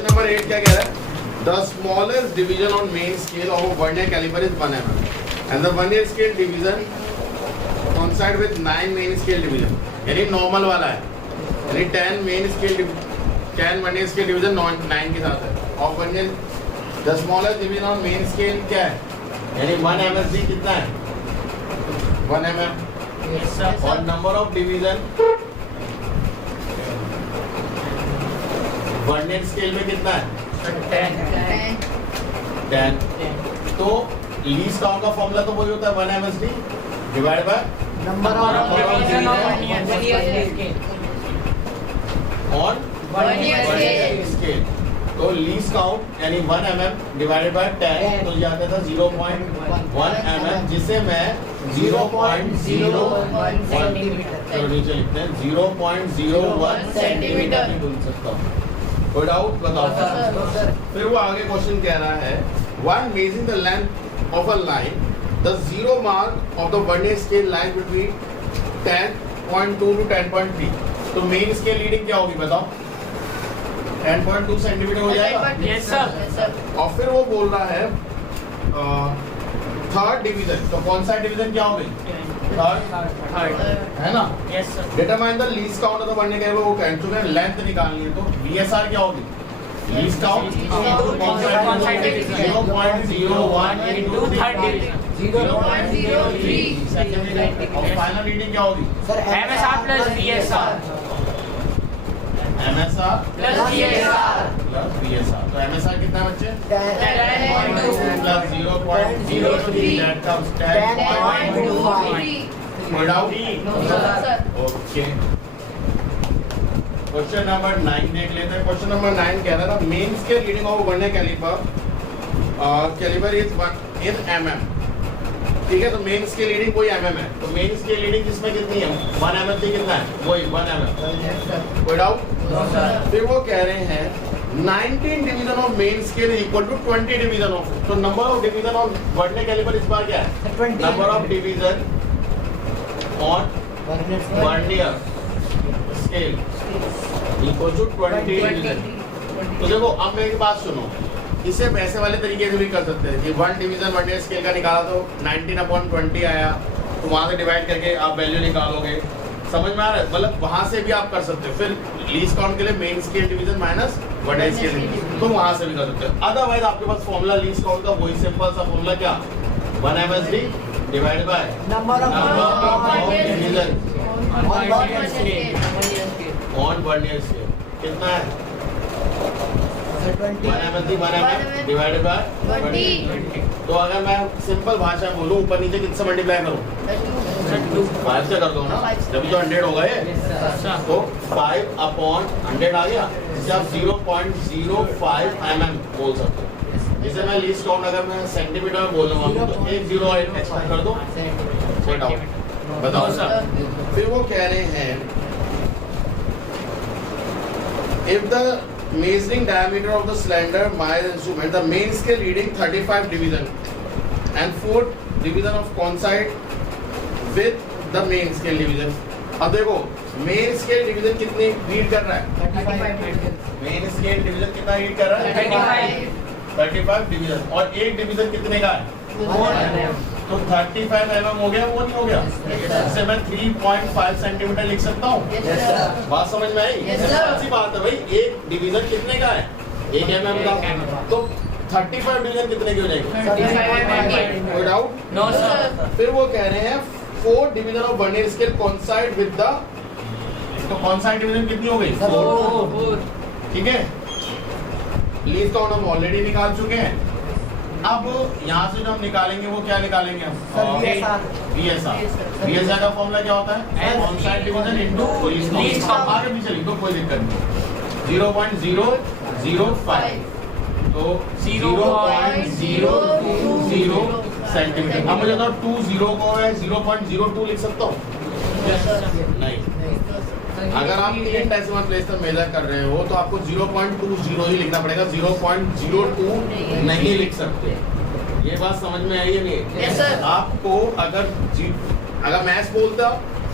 Question number 8 क्या कह रहा है? The smallest division on main scale of a vernier caliper is 1 mm, and the vernier scale division coincide with 9 main scale division. यानी normal वाला है, यानी 10 vernier scale division 9 के साथ है. और vernier the smallest division on main scale क्या है? यानी 1 MSD कितना है? 1 mm. और number of division vernier scale में कितना है? 10. तो लीस्ट काउंट का फॉर्मूला तो वही होता है 1 MSD divide by number of division of on vernier scale. तो लीस्ट काउंट यानी 1 mm डिवाइडेड बाय 10, तो ये आता था 0.1 mm, जिसे मैं 0.01 सेंटीमीटर, तो नीचे लिखते हैं 0.01 सेंटीमीटर बोल सकता हूँ. कोई डाउट बताओ. फिर वो आगे क्वेश्चन कह रहा है while measuring the length of a line the zero mark of the vernier scale line between 10.2 to 10.3. तो मेन स्केल रीडिंग क्या होगी बताओ? 10.2 सेंटीमीटर हो जाएगा. Yes sir. और फिर वो बोल रहा है थर्ड डिवीजन. तो कौन सा डिवीजन क्या होगी? थर्ड है ना. Yes sir. Determine the least count of the vernier caliper. वो कह चुके हैं लेंथ निकालनी है, तो VSR क्या होगी? Least count 0.01 into 30 0.03 centimetre. और फाइनल रीडिंग क्या होगी? Sir MSR plus VSR. MSR plus VSR. Plus VSR. तो MSR कितना है बच्चे? 10.2 plus 0.03 that comes 10.23. No doubt? Okay. Question number 9 देख लेते हैं. क्वेश्चन नंबर 9 कह रहा था main scale reading of vernier caliper caliper is 1 in mm. ठीक है, तो मेन स्केल रीडिंग वही mm है. तो मेन स्केल रीडिंग किसमें कितनी है? 1 mm थी. कितना है? वही 1 mm. कोई डाउट? फिर वो कह रहे हैं 19 division of main scale is equal to 20 division of. तो number of division of vernier caliper इस बार क्या है? Number of division on vernier scale equal to 20 division. तो देखो अब मेरी बात सुनो, इसे पैसे वाले तरीके से भी कर सकते हैं कि 1 डिवीजन वर्नियर स्केल का निकाला तो 19/20 आया, तो वहां से डिवाइड करके आप वैल्यू निकालोगे. समझ में आ रहा है? मतलब वहां से भी आप कर सकते हो. फिर लीस्ट काउंट के लिए main scale division minus vernier scale division, तो वहां से भी कर सकते हो. अदरवाइज आपके पास फॉर्मूला लीस्ट काउंट का वही सिंपल सा फॉर्मूला क्या? 1 MSD divide by number of division division on vernier scale. कितना है? 1 MSD 1 mm डिवाइडेड बाय 20. तो अगर मैं सिंपल भाषा में बोलूं, ऊपर नीचे किससे मल्टीप्लाई करूं? 5 से कर दो ना, जब तो 100 होगा ये. तो 5/100 आ गया, जिसे आप 0.05 mm बोल सकते हो. जिसे मैं लीस्ट काउंट अगर मैं सेंटीमीटर में बोल रहा हूँ तो 1 0 एक्स्ट्रा कर दो. बताओ सर. फिर वो कह रहे हैं if the measuring diameter of the cylinder mile instrument the main scale reading 35 division and 4 division of coincide with the main scale division. अब देखो मेन स्केल डिवीजन कितनी रीड कर रहा है? 35. मेन स्केल डिवीजन कितना रीड कर रहा है? 35 डिवीजन. और एक डिवीजन कितने का है? 1. तो 35 mm हो गया, वो नहीं हो गया? इससे मैं 3.5 सेंटीमीटर लिख सकता हूँ. बात समझ में आई? ऐसी बात है भाई, एक डिवीजन कितने का है? 1 mm का. तो 35 डिवीजन कितने की हो जाएगी? कोई डाउट? No sir. फिर वो कह रहे हैं 4 division of vernier scale coincide with the. तो कोइंसाइड डिवीजन कितनी हो गई? 4. ठीक है, लीस्ट काउंट हम ऑलरेडी निकाल चुके हैं. अब यहाँ से जो हम निकालेंगे वो क्या निकालेंगे हम? VSR का फॉर्मूला क्या होता है? Coincide division into least count. आगे पीछे लिखो, कोई दिक्कत नहीं. 0.005. तो 0.020 सेंटीमीटर. अब मुझे तो 20 को है 0.02 लिख सकता हूँ? नहीं. अगर आप 3 डेसिमल प्लेस पर मेजर कर रहे हो तो आपको 0.20 ही लिखना पड़ेगा. 0.02 नहीं लिख सकते. ये बात समझ में आई है? नहीं. Yes, sir. आपको अगर मैथ्स बोलता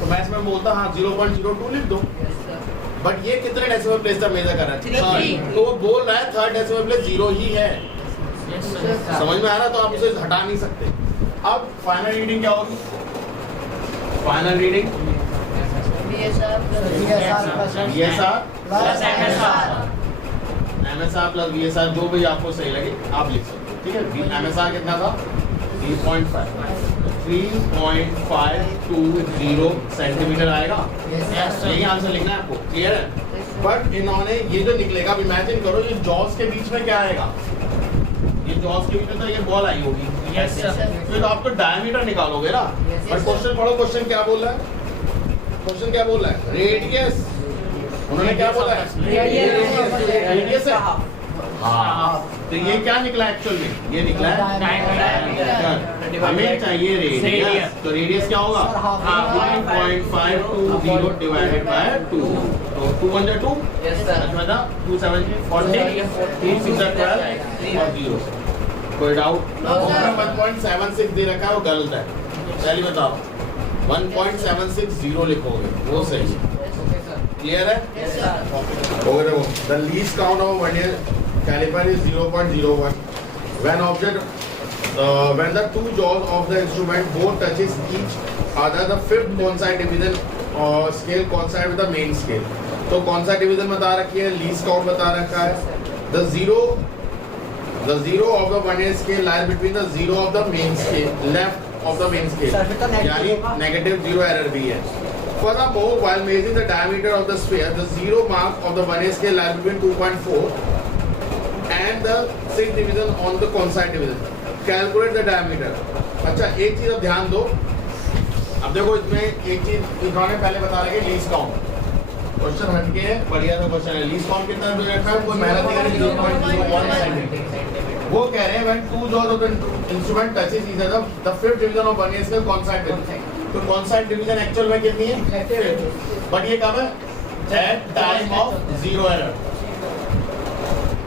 तो मैथ्स में बोलता हाँ 0.02 लिख दो. बट ये कितने डेसिमल प्लेस तक मेजर कर रहा है? Three. Third. तो वो बोल रहा है थर्ड डेसिमल प्लेस 0 ही है। समझ में आ रहा? तो आप इसे हटा नहीं सकते। अब फाइनल रीडिंग क्या होगी? Final reading VSR plus VSR plus MSR. MSR plus VSR जो भी आपको सही लगे आप लिख सकते हो। ठीक है, MSR कितना था? 3.5 3.520 सेंटीमीटर आएगा। यही आंसर लिखना है आपको, क्लियर है? बट इन्होंने ये जो निकलेगा, अब इमेजिन करो ये जॉस के बीच में क्या आएगा? ये जॉस के बीच में तो ये बॉल आई होगी। Yes, sir. तो आपको डायमीटर निकालोगे ना। बट क्वेश्चन पढ़ो, क्वेश्चन क्या बोल रहा है? क्वेश्चन क्या बोल रहा है? रेडियस। उन्होंने क्या बोला है? रेडियस है। हाँ, तो ये क्या निकला एक्चुअल में? ये निकला है हमें चाहिए रेडियस। तो रेडियस क्या होगा? 1.520 डिवाइडेड बाय 2। तो 2 1 2 Yes, sir. 2 7 40 3 6 12 और 0। कोई डाउट? No, sir. 1.76 दे रखा है, वो गलत है। चलिए बताओ, 1.760 लिखोगे वो सही है। क्लियर है? Yes, sir. Okay, देखो, the least count of vernier caliper is 0.01. When the two jaws of the instrument both touches each other, the fifth coincide division scale coincide with the main scale. तो कौन सा division बता रखी है? Least count बता रखा है। The zero of the vernier scale lies between the zero of the main scale, left of the main scale. यानी negative zero error भी है। Furthermore, while measuring the diameter of the sphere, the zero mark of the vernier scale lies between 2.4 and the sixth division on the coincide division. Calculate the diameter. अच्छा, एक चीज अब ध्यान दो। अब देखो इसमें एक चीज इन्होंने पहले बता रखे लीस्ट काउंट। क्वेश्चन हटके है, बढ़िया सा क्वेश्चन है। लीस्ट काउंट कितना दे रखा है? कोई मेहनत नहीं करी, 0.01 सेंटीमीटर। वो कह रहे हैं when two jaws of the instrument touches each other, the fifth division of vernier scale coincide division. तो कॉन्साइड डिवीजन एक्चुअल में कितनी है? बट ये कब है? At time of zero error.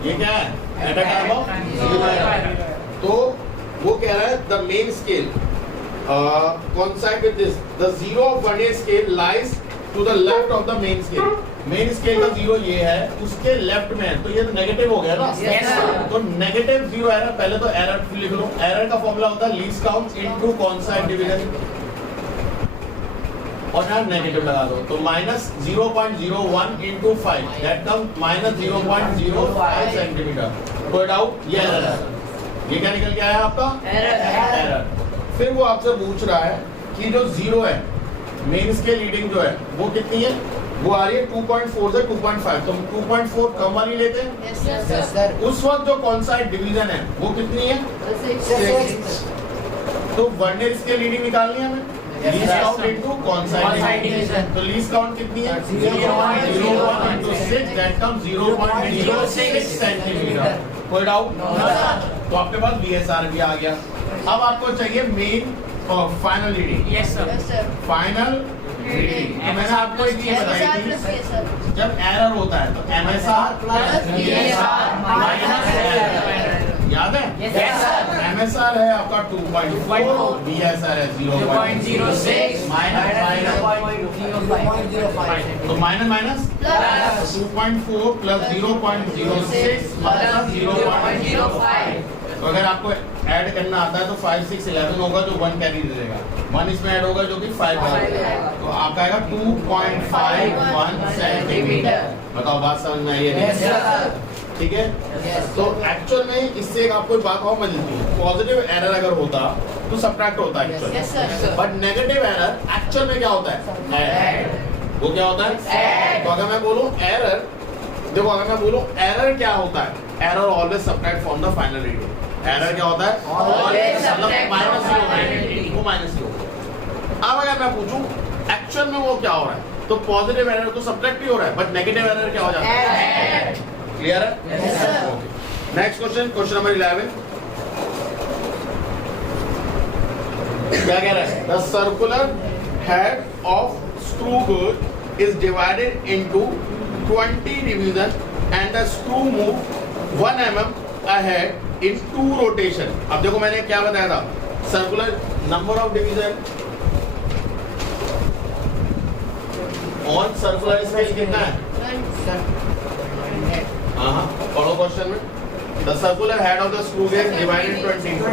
ये क्या है? At a time of zero error. तो वो कह रहा है the main scale coincide with this. The zero of vernier scale lies to the left of the main scale. Main scale का zero ये है, उसके लेफ्ट में है, तो ये नेगेटिव हो गया ना? Yes, sir. तो नेगेटिव जीरो एरर, पहले तो एरर लिख लो। एरर का फॉर्मूला होता है लीस्ट काउंट इनटू कॉन्साइड डिवीजन, और यहाँ नेगेटिव लगा दो। तो minus 0.01 into 5 that come minus 0.05 centimetre. कोई डाउट? ये एरर है। ये क्या निकल के आया आपका? एरर। फिर वो आपसे पूछ रहा है कि जो जीरो है मेन स्केल रीडिंग जो है वो कितनी है? वो आ रही है 2.4 से 2.5। तो हम 2.4 कम वाली लेते हैं। Yes, sir. उस वक्त जो कॉन्साइड डिवीजन है वो कितनी है? 6। तो वर्नियर स्केल रीडिंग निकालनी है हमें। Least count into कॉन्साइड division. तो लीस्ट काउंट कितनी है? 0.01 इनटू 6 दैट कम 0.06 सेंटीमीटर। कोई डाउट? तो आपके पास VSR भी आ गया। अब आपको चाहिए main final reading. Yes, sir. Final reading तो मैंने आपको एक चीज बताई थी, जब एरर होता है तो MSR plus VSR minus error, याद है? Yes, sir. MSR है आपका 2.4, VSR है 0.06 माइनस तो माइनस 2.4 प्लस 0.06 माइनस 0.05। तो अगर आपको ऐड करना आता है तो 5 6 11 होगा जो 1 कैरी दे देगा, 1 इसमें ऐड होगा जो कि 5 होगा, तो आपका आएगा 2.51 सेंटीमीटर। बताओ बात समझ में आई है? ठीक है। तो एक्चुअल में इससे एक आपको एक बात और मिलती है, पॉजिटिव एरर अगर होता तो सब्ट्रैक्ट होता है actual, but negative error actual में क्या होता है? ऐड। वो क्या होता है? ऐड। तो अगर मैं बोलूं एरर, देखो अगर मैं बोलूं एरर क्या होता है, error always subtract from the final reading. Error क्या होता है? Always subtract from minus final zero, वो माइनस जीरो। अब अगर मैं पूछूं एक्चुअल में वो क्या हो रहा है, तो पॉजिटिव एरर तो सब्ट्रैक्ट ही हो रहा है, बट नेगेटिव एरर क्या हो जाता है? ऐड। क्लियर है? Yes, sir. Next question, question number 11 क्या कह रहा है? The circular head of screw gauge is divided into 20 division and the screw move 1 mm ahead in 2 rotation. अब देखो मैंने क्या बताया था, circular number of division on circular scale कितना है? 20 हाँ, पढ़ो क्वेश्चन में। The circular head of the screw gauge divided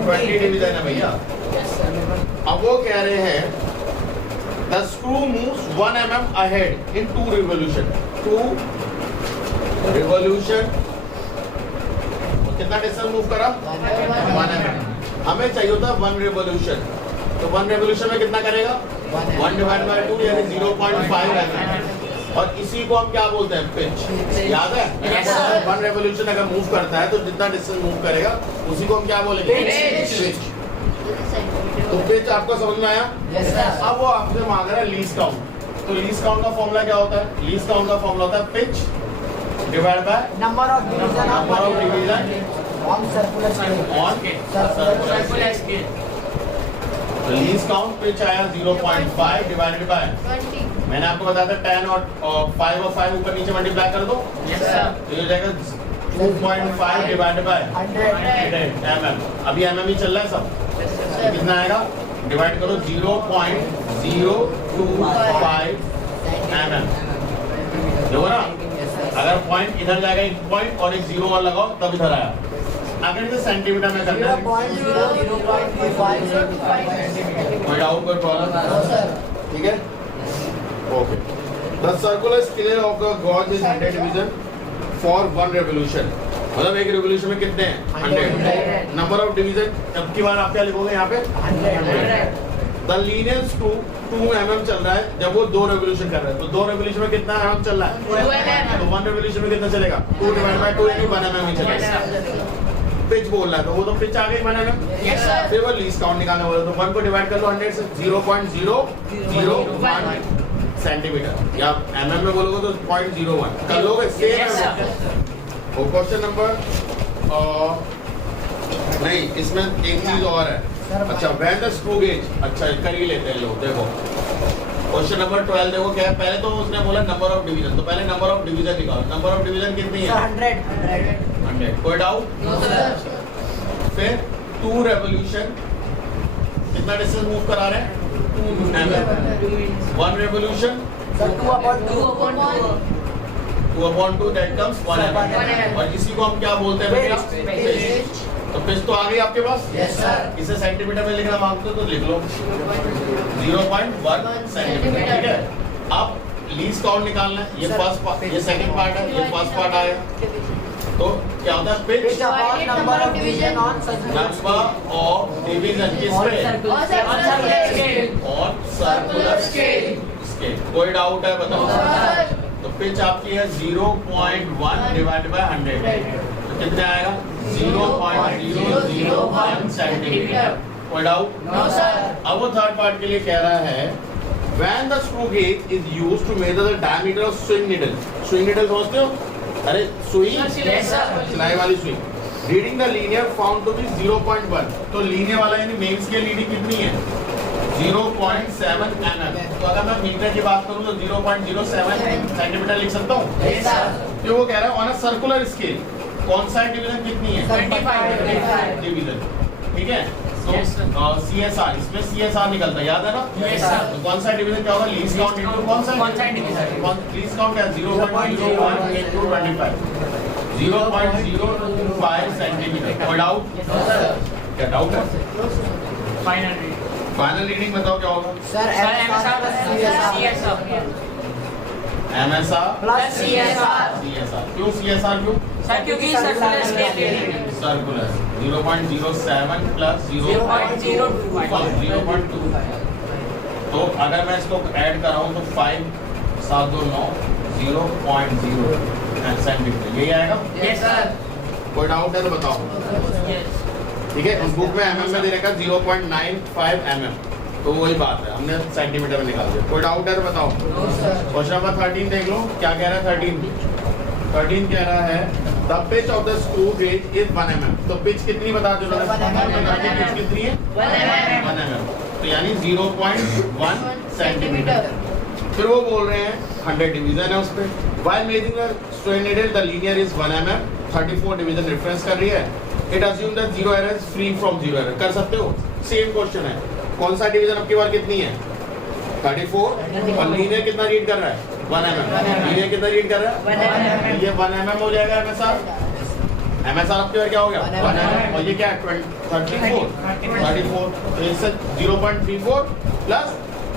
20 division है भैया। अब वो कह रहे हैं the screw moves 1 mm ahead in 2 revolution। 2 revolution कितना डिस्टेंस मूव करा? 1 mm। हमें चाहिए होता 1 revolution, तो 1 revolution में कितना करेगा? 1 डिवाइड बाय 2 यानी 0.5 mm। और इसी को हम क्या बोलते हैं? पिच। याद है? 1 revolution अगर मूव करता है तो जितना डिस्टेंस मूव करेगा उसी को हम क्या बोलेंगे? पिच। तो पिच आपको समझ में आया? अब वो आपसे मांग रहा है लीस्ट काउंट। तो लीस्ट काउंट का फॉर्मूला क्या होता है? लीस्ट काउंट का फॉर्मूला होता है pitch divide by number of division on circular scale. तो लीस्ट काउंट पिच आया 0.5 डिवाइडेड बाय, मैंने आपको बताया था 10 और 5 और 5 ऊपर नीचे मल्टीप्लाई कर दो, तो ये हो जाएगा 2.5 डिवाइडेड बाय 100 mm। अभी mm ही चल रहा है सब, तो कितना आएगा? डिवाइड करो 0.025 mm। देखो ना, अगर पॉइंट इधर जाएगा एक पॉइंट और एक जीरो और लगाओ तब इधर आया। अगर इसे सेंटीमीटर में करना है, कोई डाउट कोई प्रॉब्लम? ठीक है, okay. The circular scale of the gauge is 100 division for 1 revolution. मतलब एक रेवोल्यूशन में कितने हैं? 100। नंबर ऑफ डिवीजन अब की बार आप क्या लिखोगे यहाँ पे? 100। द लीनियर स्क्रू 2 mm चल रहा है जब वो 2 रेवोल्यूशन कर रहा है, तो 2 रेवोल्यूशन में कितना mm चल रहा है? 2 mm। तो 1 रेवोल्यूशन में कितना चलेगा? 2 डिवाइड बाय 2 यानी 1 mm ही चलेगा। पिच बोल रहा है तो वो तो पिच आ गई 1 mm। फिर वो लीस्ट काउंट निकालने बोला तो 1 को डिवाइड कर लो 100 से, 0.001 सेंटीमीटर, या mm में बोलोगे तो 0.01 कर लोगे। सेम है वो। क्वेश्चन नंबर नहीं, इसमें एक चीज और है। अच्छा, व्हेन द स्क्रू गेज, अच्छा कर ही लेते हैं लोग। देखो क्वेश्चन नंबर 12 देखो क्या है। पहले तो उसने बोला नंबर ऑफ डिवीजन, तो पहले नंबर ऑफ डिवीजन निकालो। नंबर ऑफ डिवीजन कितनी है? 100। कोई डाउट? फिर 2 रेवोल्यूशन कितना डिस्टेंस मूव करा रहे हैं? 2 mm। 1 revolution 2/2 that comes 1 mm। और इसी को हम क्या बोलते हैं भैया? पिच। तो पिच तो आ गई आपके पास? इसे सेंटीमीटर में लिखना मांगते हो तो लिख लो 0.1 सेंटीमीटर। ठीक है, अब लीस्ट काउंट निकालना है। ये फर्स्ट पार्ट, ये सेकंड पार्ट है, ये फर्स्ट पार्ट आया। तो क्या होता है? Pitch number of division on number of division किस पे? On circular scale. कोई डाउट है बताओ? तो पिच आपकी है 0.1 डिवाइड बाय 100, तो कितने आएगा? 0.001 सेंटीमीटर। कोई डाउट? अब वो थर्ड पार्ट के लिए कह रहा है when the screw gauge is used to measure the diameter of swing needle। swing needle समझते हो? अरे सुई, सिलाई वाली सुई। Reading the linear found to be 0.1। तो लीनियर वाला यानी मेन स्केल रीडिंग कितनी है? 0.7 mm। तो अगर मैं मीटर की बात करूं तो 0.07 सेंटीमीटर लिख सकता हूं। तो वो कह रहा है ऑन अ सर्कुलर स्केल कौन सा डिवीजन कितनी है? 25 डिवीजन। ठीक है, तो CSR, इसमें CSR निकलता है, याद है ना? तो कौन सा डिवीजन क्या होगा? लीस्ट काउंट इनटू कौन सा डिवीजन? लीस्ट काउंट क्या? 0.01 इनटू 25, 0.025 सेंटीमीटर। कोई डाउट? क्या डाउट है? फाइनल रीडिंग बताओ क्या होगा? MSR plus CSR। क्यों CSR क्यों? क्योंकि सर्कुलर स्केल सर्कुलर 0.07 प्लस 0.02। तो अगर मैं इसको ऐड कर रहा हूँ तो 5 7 2 9 0.0 सेंटीमीटर, यही आएगा? कोई डाउट है तो बताओ। ठीक है, उस बुक में mm में दे रखा 0.95 mm, तो वही बात है, हमने सेंटीमीटर में निकाल दिया। कोई डाउट है तो बताओ। क्वेश्चन नंबर 13 देख लो क्या कह रहा है। 13 कह रहा है the pitch of the screw gauge is 1 mm। तो पिच कितनी बता दो? पिच कितनी है? 1 mm। तो यानी 0.1 सेंटीमीटर। फिर वो बोल रहे हैं 100 डिवीजन है उस पे। While measuring the strain needle the linear is 1 mm। 34 division reference कर रही है। It assume that zero error is free from zero error. कर सकते हो? सेम क्वेश्चन है। कौन सा डिवीजन अब की बार कितनी है? 34। और लीनियर कितना रीड कर रहा है? 1 mm। ये कितना रीड कर रहा है? 1 mm। ये 1 mm हो जाएगा MSR। MSR आपके क्या हो गया? 1 mm। और ये क्या है? 34। तो इससे 0.34 प्लस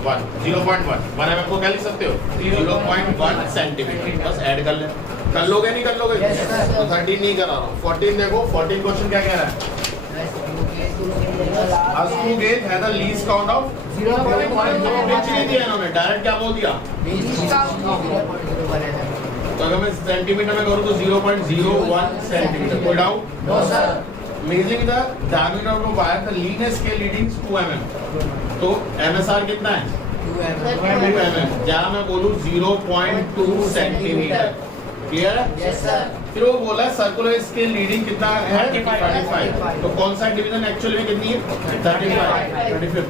1 0.1 1 mm को क्या लिख सकते हो? 0.1 सेंटीमीटर। बस ऐड कर ले। कर लोगे नहीं कर लोगे? Yes, sir। तो 13 नहीं करा रहा हूँ। 14 देखो। 14 क्वेश्चन क्या कह रहा है? A screw gauge has a least count of Zero point one। कुछ नहीं दिया इन्होंने, डायरेक्ट क्या बोल दिया? तो अगर मैं सेंटीमीटर में करूँ तो 0.01 सेंटीमीटर। कोई doubt? No, sir। Measuring the diameter of the wire, the lean scale reading is 2 mm। तो MSR कितना है? 2 mm। जहाँ मैं बोलूँ 0.2 सेंटीमीटर। क्लियर है? Yes, sir। फिर वो बोला सर्कुलर स्केल रीडिंग कितना है? 35। तो कौन सा डिवीजन एक्चुअली में कितनी है? 35।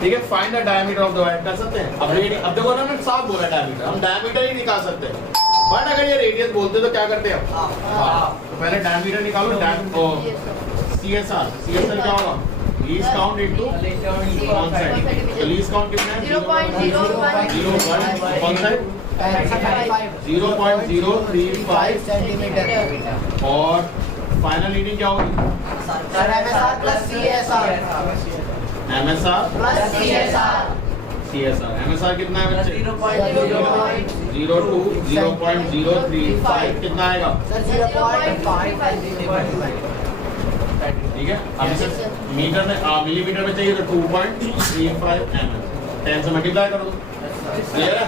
ठीक है, find the diameter of the wire कर सकते हैं। अब रीडिंग, अब देखो ना मैंने साफ बोला डायमीटर, हम डायमीटर ही निकाल सकते हैं। बट अगर ये रेडियस बोलते तो क्या करते हैं? तो पहले डायमीटर निकालो। CSR क्या होगा? लीस्ट काउंट इनटू कौन सा? तो लीस्ट काउंट कितना है? 0.01 कौन सा है? 0.035 सेंटीमीटर। और फाइनल रीडिंग क्या होगी? Sir MSR plus CSR MSR plus CSR CSR MSR कितना है बच्चे? 0.02 0.035 कितना आएगा? सर 0.5 ठीक है, अब इसे मीटर में मिलीमीटर में चाहिए तो 2.35 mm 10 से मल्टीप्लाई करो। क्लियर है?